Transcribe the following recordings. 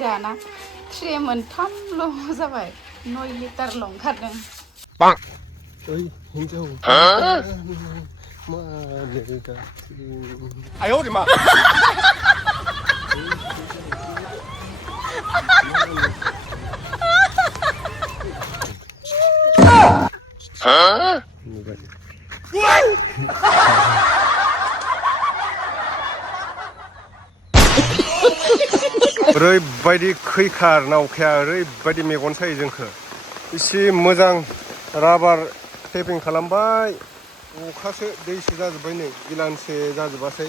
जाना ट्रे मोनथामल' जाबाय 9 लिटारल' ओंखारदों पां ओइ हिनजाव आयौ रे मा ओरैबायदि खैखार ना अखाया ओरैबायदि मेगन सायो जोंखो एसे मोजां राबार टेपिं खालामबाय अखासो दैसो जाजोब्बाय नै गिलानसे जाजोबासै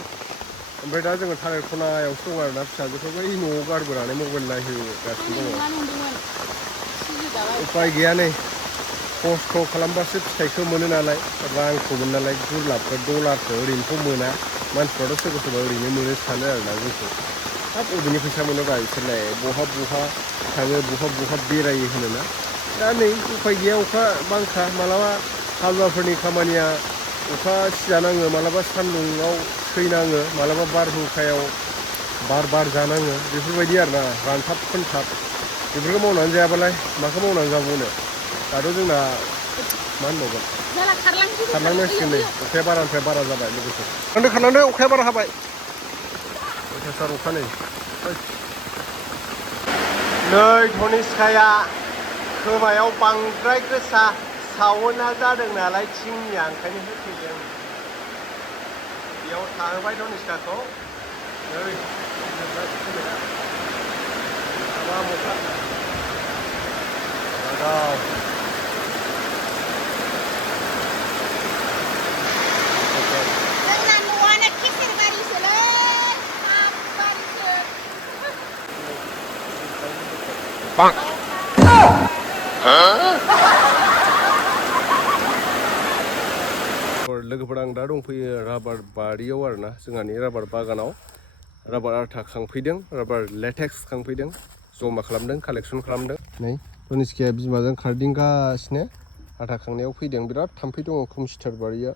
ओमफ्राय दा जोङो थालिर खनायावसो दं आरोना फिसाजोखौ बै न'आव गारबोनानै मबाइल नायहोगासिनो दङ उपाय गैया नै खस्थ' खालामबासो फिथाइखौ मोनो नालाय रांखौ मोनो नालाय गुरलाबखौ डलारखौ ओरैनोथ' मोना मानसिफ्राथ' सोरबा सोरबा ओरैनो मोनो सानो आरोना जोंखौ हाब बबेनि फैसा मोनोब्रा बिसोरलाय बहा थाङो बहा बेरायो होनोना दा नै उफाय गैया अखा बांखा मालाबा हालुवाफोरनि खामानिया अखा सिजानाङो मालाबा सान्दुङाव थैनाङो मालाबा बारहुंखायाव बार जानाङो बेफोरबायदि आरोना रानथाब खोनथाब बेफोरखौ मावनानै जायाबालाय माखौ मावनानै जाबावनो दाथ' जोंना मा होनबावगोन खारलांनांसिगोन नै अखाया बारानिफ्राय बारा जाबाय लोगोफोर खारलांदो अखाया बारा हाबाय अयथासार अखा नै धनिस्काया खोमायाव बांद्राय गोसा सावना जादों नालाय थिंनिया ओंखायनो होफैदों बेयाव थाहोबाय धनिस्काखौ नै Bang. लोगोफोर आं दा दंफैयो राबार बारियाव आरोना जोंहानि राबार बागानाव राबार आथा खांफैदों राबार लेटेक्स खांफैदों जमा खालामदों कालेक्सन खालामदों नै धनिस्काया बिमाजों खारदिंगासिनो आथा खांनायाव फैदों बिराद थाम्फै दङ खोमसिथार बारिया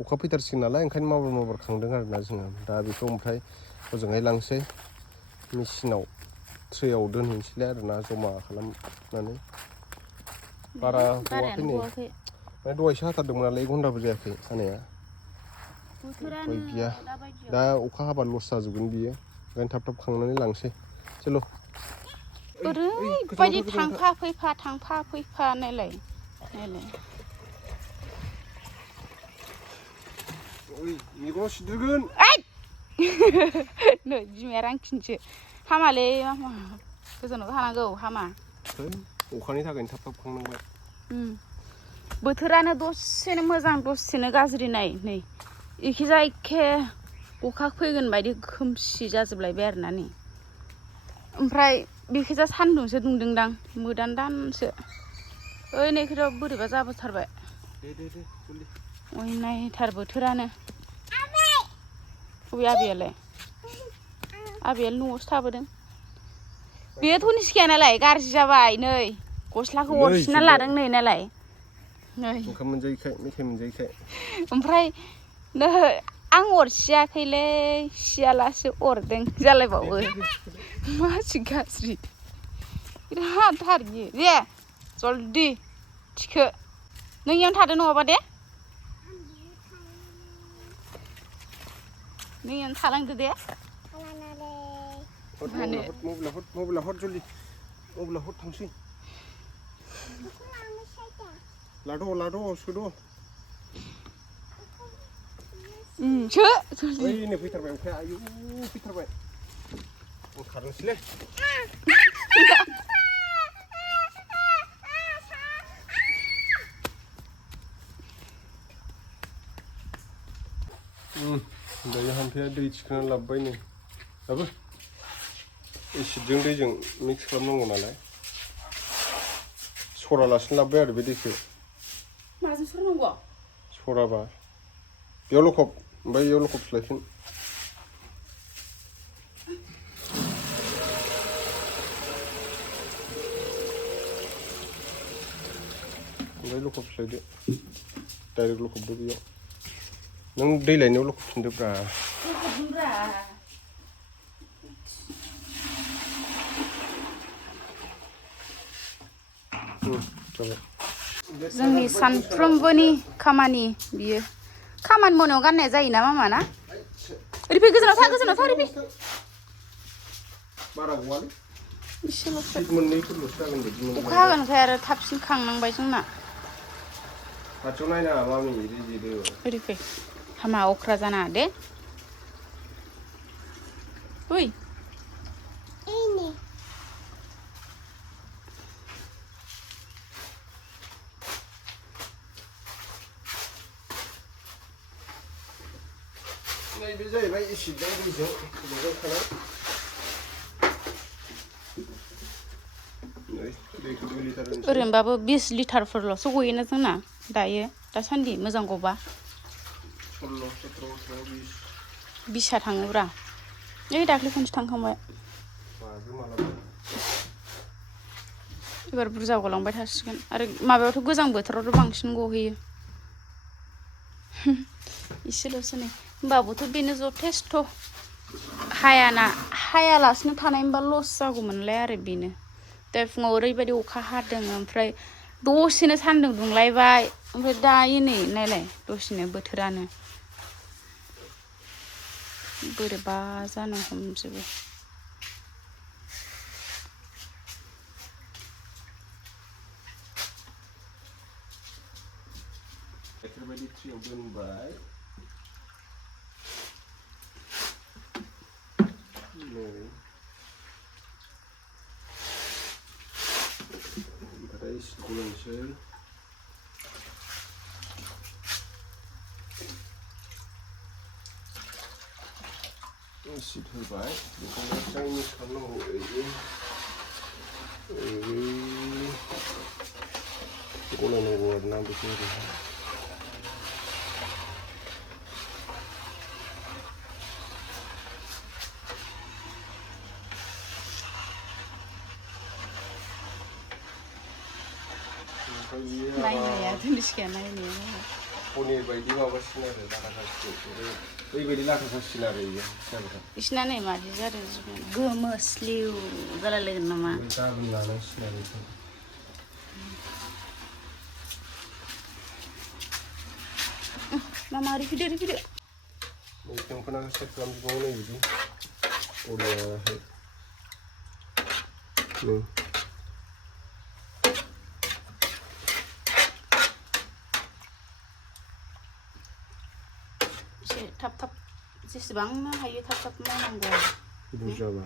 अखा फैथारसिगोन नालाय ओंखायनो माबार खांदों आरोना जोङो दा बेखौ ओमफ्राय हजोंहाय लांसै मेचिनाव ट्रेयाव दोनहैनोसैलाय आरोना जमा खालामनानै बारा गवाखै नै ओमफ्राय दहायसो हाथारदोंमोन नालाय 1 घन्टाबो जायाखै हानाया उफाय गैया दा अखा हाबा लस जाजोबगोन बियो ओंखायनो थाब खांनानै लांसै चल' ओरैबायदि थांफा फैफा नायलाय ओइ मेगनाव सिद्रगोन नै बिमाया रांखिनोसो हामालै मामा गोजानाव थानांगौ हामा अखानि थाखायनो थाब खांनांबाय बोथोरानो दसेनो मोजां दसेनो गाज्रि नै एखिजा एखे अखा फैगोन बायदि खोमसि जाजोबलायबाय आरोना नै ओमफ्राय बेखिजा सान्दुंसो दुंदोंदां मोदानदानसो ओइ नैखिजा बोरैबा जाबोथारबाय अयनायथार बोथोरानो बबे आबैयालाय आबैया न'आवसो थाबोदों बे धनिस्काया नालाय गाज्रि जाबाय नै गस्लाखौ अरसिना लादों नै नालाय ओंखाम मोनजायैखाय मेथाइ मोनजायैखाय ओमफ्राय नै आं अरसियाखैलै सियालासो अरदों जालायबावो मासि गाज्रि बिराद थार बियो दे जल्दि थिखो नों इयावनो थादो नङाबा दे नों इयावनो थालांदो दे मबाइला हर जल्दि मबाइला हर थांसै लाद' सोद' सो ओइनै फैथारबाय अखाया आयौ फैथारबाय खारनोसैलै दायो हामफाया दै थिखोनानै लाबोबाय नै दाबो एसिडजों दैजों मिक्स खालामनांगौ नालाय सरालासिनो लाबोबाय आरो बे दैखौ माजों सरनांगौ सराबा बेयाव लखब ओमफ्राय बेयाव लखबस्लायफिन ओमफ्राय लखबस्लायदो डाइरेक्ट लखबदो बेयाव नों दै लायनायाव लखबफिनदोब्रा जाबाय जोंनि सानफ्रोमबोनि खामानि बियो खामानि मावनायाव गाननाय जायोना मामा ना ओरै फै गोजानाव था ओरै फै बारा गवालै एसेल'सो मोननैफोरल'सो जागोन बायदि मोनबाय अखा हागोनखाय आरो थाबसिन खांनांबाय जोंना खाथियाव नायनाङा मामि रिजिदो ओरै फै हामा अख्रा जानाङा दे ओइ नैबे जाहैबाय एसिडजों दैजों लगायखानाय दैखौ 2 लिटार होनोसै ओरैनोबाबो 20 लिटारफोरल'सो गयोना जोंना दायो दासान्दि मोजां गबा 16 17 18 20 20आ थाङोब्रा ओइ दाख्लै खनसे थांखांबाय बाजो मालाबा एबार बुरजा गलांबाय थासिगोन आरो माबायावथ' गोजां बोथोरावथ' बांसिन गहैयो इसेल'सो नै होमबाबोथ' बेनो जथेस्थ' हायालासिनो थानायमोनबा लस जागौमोनलाय आरो बेनो दा फुङाव ओरैबायदि अखा हादों ओमफ्राय दसेनो सान्दुं दुंलायबाय ओमफ्राय दायो नै नायलाय दसेनो बोथोरानो बोरैबा जानो हमजोबो बेफोरबायदि ट्रियाव दोनबाय ओमफ्राय एसिडखौ होनोसै एसिड होबाय बेखौ मोजाङै मिक्स खालामनांगौ गलायनांगौ आरोना बेखौ ओरैहाय नायनाया दोनसिगोन नायनाया पनिर बायदि माबासिन आरो लाथा खासिगोन ओरैबायदि लाथा खासिगोन आरो इयो जाबाथाय बिसिना नै मादि जादों गोमो स्लिउ जालायलायगोन नामा गाबोन लानांसिगोन आरो बेखौ मामा ओरै फैदो नै खेंखोना सेट खालामजोबनांगौ नै बिदि बरियाहाय नै एसे थाब थाब जेसेबांनो हायो थाब थाब मावनांगौ बुरजाबा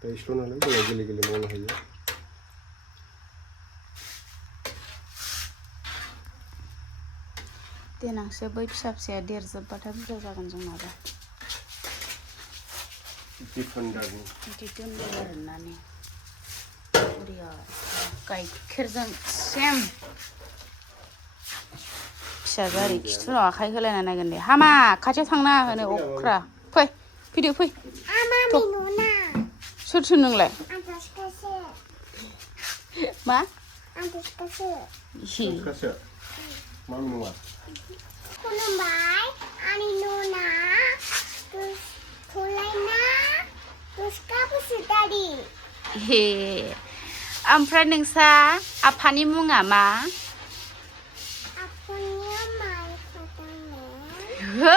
दा इसेल' नालाय जोङो गेले गेले मावनो हायो देनांसो बै फिसा फिसाया देरजोबबाथाय बुरजा जागोन जोंनाबो बिदि दोनदों आरोना नै बरिया गाइखेरजों सेम फिसाजो ओरै खिथुनाव आखाइ होलायना नायगोन दे हामा खाथियाव थांना होनो अख्रा फैदो सोर नोंलाय मा मामि नङा खुलुमबाय आंनि न'ना थलायना दुस्का बसुतारी हे ओमफ्राय नोंसा आफानि मुङा मा आफानिया माइ खातांमोन हो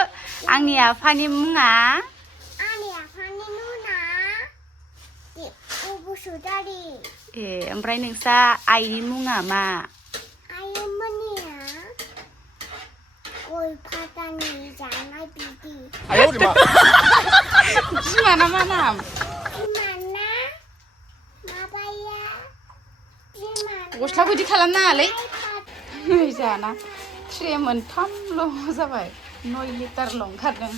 आंनि आफानि मुङा आंनि आफानि न'ना बसुतारी ए ओमफ्राय नोंसा आइनि मुङा मा आइमोननिया गय फाथानि जानाय बिदि बिमाना मा नाम बिमाना माबाया गस्ला बिदि खालामनाङालै जाना ट्रे मोनथामल' जाबाय 9 लिटारल' ओंखारदों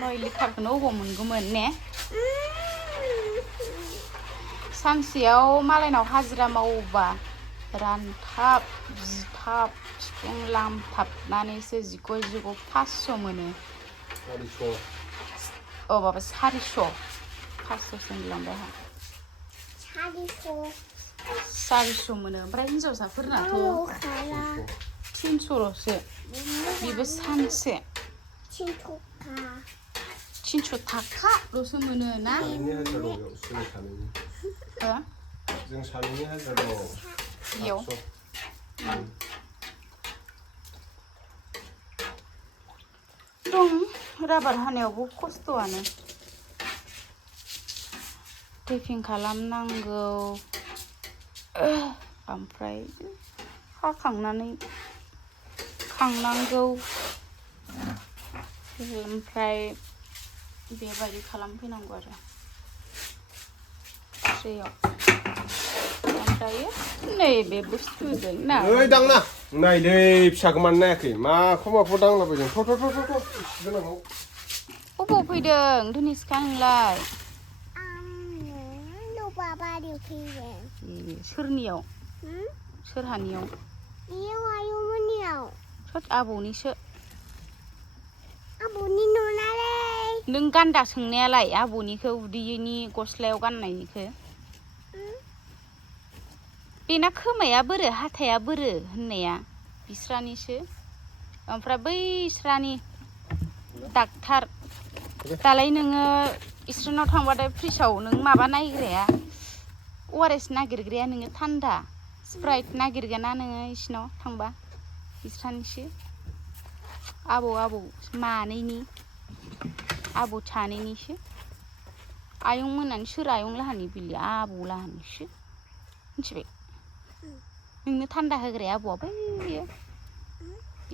9 लिटारखौनो अबाव मोनगौमोन ने सानसेयाव मालायनाव हाजिरा मावोबा रानथाब जिथाब बिखुं लामथाबनानैसो जिग' 500 मोनो 400 माबा 400 500 होनलांबाय आंहा 400 मोनो ओमफ्राय हिनजावसाफोरनाथ' 300ल'सो बेबो सानसे 300 थाखाल'सो मोनो ना सानैनि हाजिरा दं बेयाव जों सानैनि जों सानैनि हाजिरा दं बेयाव दं राबार हानायावबो खस्थ'आनो टेपिं खालामनांगौ ओमफ्राय हाखांनानै खांनांगौ ओमफ्राय बेबायदि खालामफैनांगौ आरो ट्रेयाव ओमफ्राय नैबे बुस्थुजों ना ओइ दांना नायलै फिसाखौ मानो नायाखै माखौ दांलाबायदों थ' गोनाङाव अबाव फैदों धनिस्का नोंलाय बाबारियाव फैदों सोरनियाव सोरहानियाव बेयाव आयंमोननियाव सोर आबौनिसो आबौनि न'नालै नों गान्दा सोंनायालाय आबौनिखौ उदैनि गस्लायाव गाननायनिखौ बेना खोमाया बोरो हाथाया बोरो होननाया बिस्रानिसो ओमफ्राय बै इस्रानि डाक्टार दालाय नोङो इसोरनाव थांबाथाय फ्रिजआव नों माबा नायग्राया ORS नागिरग्राया नोङो थान्दा स्प्राइट नागिरगोना नोङो इसोरनाव थांबा इसोरनिसो आबौ मानैनि आबौ सानैनिसो आयं मोनानि सोर आयं लाहानि बिलि आबौ लाहानिसो मिथिबाय नोंनो थान्दा होग्राया आबौआ बैयो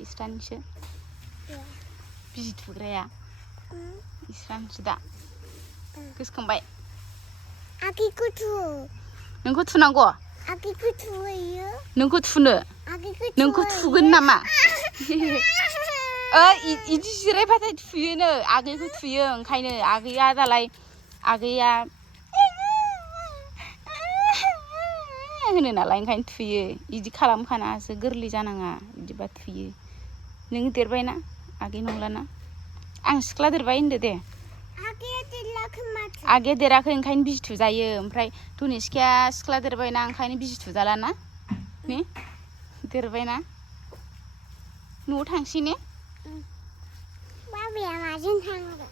इसोरनिसो बिजि थुग्राया इसोरनिसो दा गोसोखांबाय आगैखौ थु नोंखौ थुनांगौ आगैखौ थुयो नोंखौ थुनो नोंखौ थुगोन नामा इदि जिरायबाथाय थुयोनो आगैखौ थुयो ओंखायनो आगैया दालाय आगैया होनो नालाय ओंखायनो थुयो इदि खालामखानासो गोरलै जानाङा इदिबा थुयो नों देरबायना आगै नंलाना आं सिख्ला देरबाय होनदो दे आगैया देराखै ओंखायनो बिजि थुजायो ओमफ्राय धनिस्काया सिख्ला देरबायना ओंखायनो बिजि थुजालाना ने देरबायना न'आव थांसै ने बाबाया माजों थांखो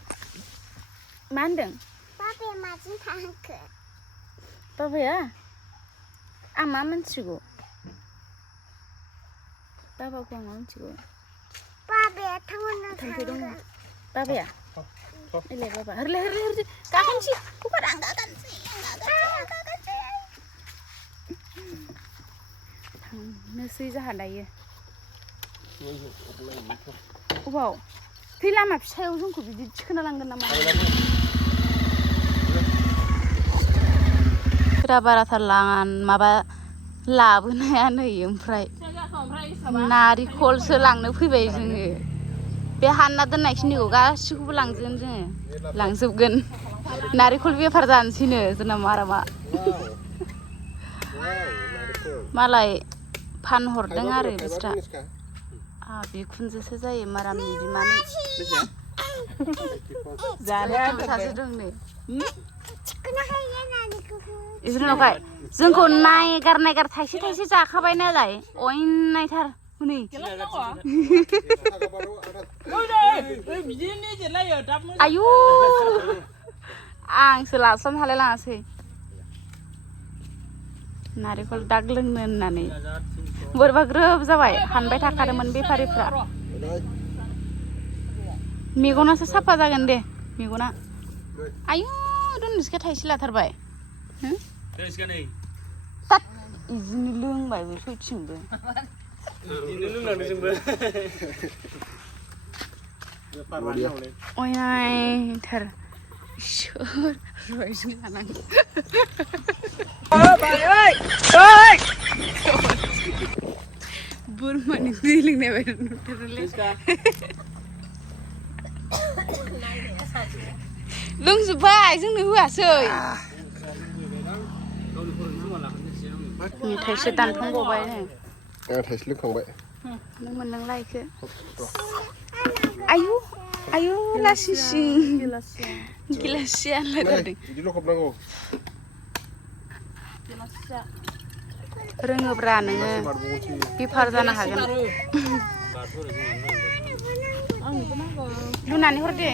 मा होनदों बाबाया माजों थांखो बाबाया आं मा मिथिगौ बाबाखौ आं मा मिथिगौ बाबाया टाउनाव थांगोन बाबाया इलाय बाबा हरलाय गाखोनोसै कुकार आं गाखोनोसै थांनोसै जाहा दायो अबाव बे लामा फिसायाव जोंखौ बिदि थिखोना लांगोन नामा बाराथार माबा लाबोनाया नै ओमफ्राय नारिखलसो लांनो फैबाय जोङो बे हानना दोननायखिनिखौ गासिखौबो लांजोबगोन नारिखल बेफार जानोसैनो जोंना मारामा मालाय फानहरदों आरो बिस्रा बिखुनजोसो जायो मारामनि बिमानै जानो सासे दं नै इसोरनावखाय जोंखौ नायगार थाइसे जाखाबाय नालाय अयनायथार हनै आयु आंसो लास्लाबनो हालाय लाङासै नारेंखल दाग लोंनो होननानै बोरैबा ग्रोब जाबाय हानबाय थाखादोंमोन बेफारिफ्रा मेगनासो साफा जागोन दे मेगना आयु धनिस्का थाइसे लाथारबाय इदिनो लोंबायबो सयथिंबो अयनायथार इसोर रुवायजों लानांगौ बोरमानि दै लोंनाय बायदि नुथारोलै लोंजोब्बाय जोंनो होआसै थाइसे दानफांबावबाय आं थाइसे लोंखांबाय नों मोनलोंला इखो आयु लासिंसिं गिलाससे आनलायथारदों बिदि लखबनांगौ रोङोब्रा नोङो बेफार जानो हागोन लुनानै हर दे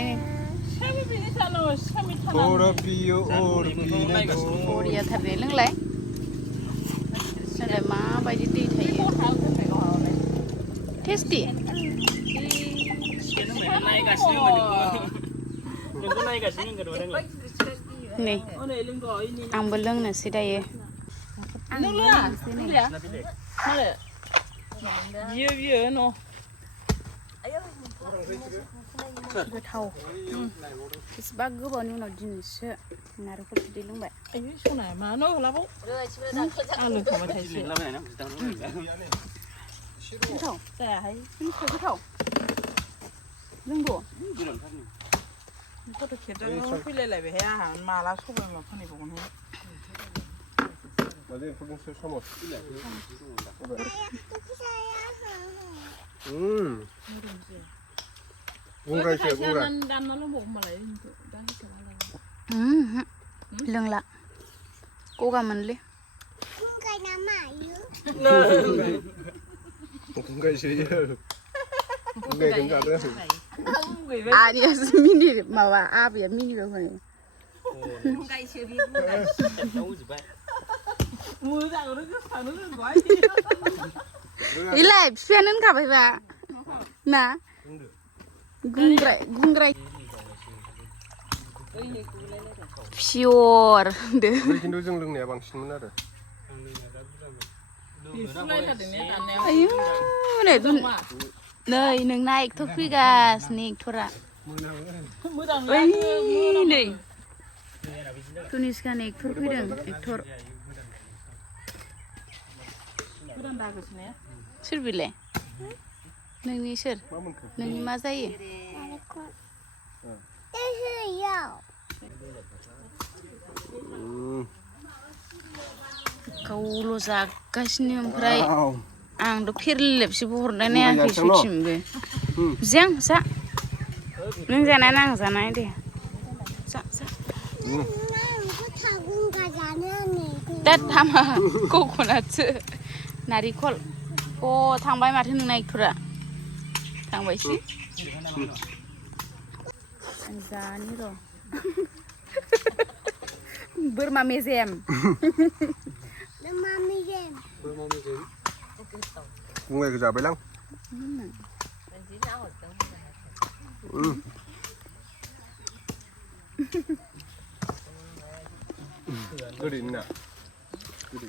Torapio Orpino. बरिया थारदे लोंलाय नालाय माबायदि दै थायो टेस्टि नै आंबो लोंनोसै दायो गोथाव बेसेबा गोबावनि उनाव दिनैसो नारेंखल बिदै लोंबाय गोथाव गोथाव लोंद' फट' खेबजानो फैलायलायबायहाय आंहा माला सबायमा फानहैबावगोनहाय Vale, fue un somos. Ungrai sih, ungrai. लोंला गगा मोनलै Ungkai nama yuk. Ungrai sih. Ungrai kan ada. आनियासो मिनि माबा आबैया मिनिबाय होनो इलाय बिफायानो होनखाबायबा ना गुंग्राय पियर होनदो खिन्थु जों लोंनाया बांसिनमोन आरो आयु नै नोंना एक्टर फैगासिनो एक्टरा नै तुनिसकानि एक्टर फैदों एक्टर सोर बिलाय नोंनि सोर नोंनि मा जायो गावल' जागासिनो ओमफ्राय आंथ' फेरलेबसो हरनाय नायाखै सयथिंबो जों जा नों जानाय आं जानाय दे जा दा थामा कक'नाटसो नारिखल अ थांबाय माथो नोंना एक्टरा थांबायसो जानि र' बोरमा मेजेम Ungrai जाबाय लां गोदै ना गोदै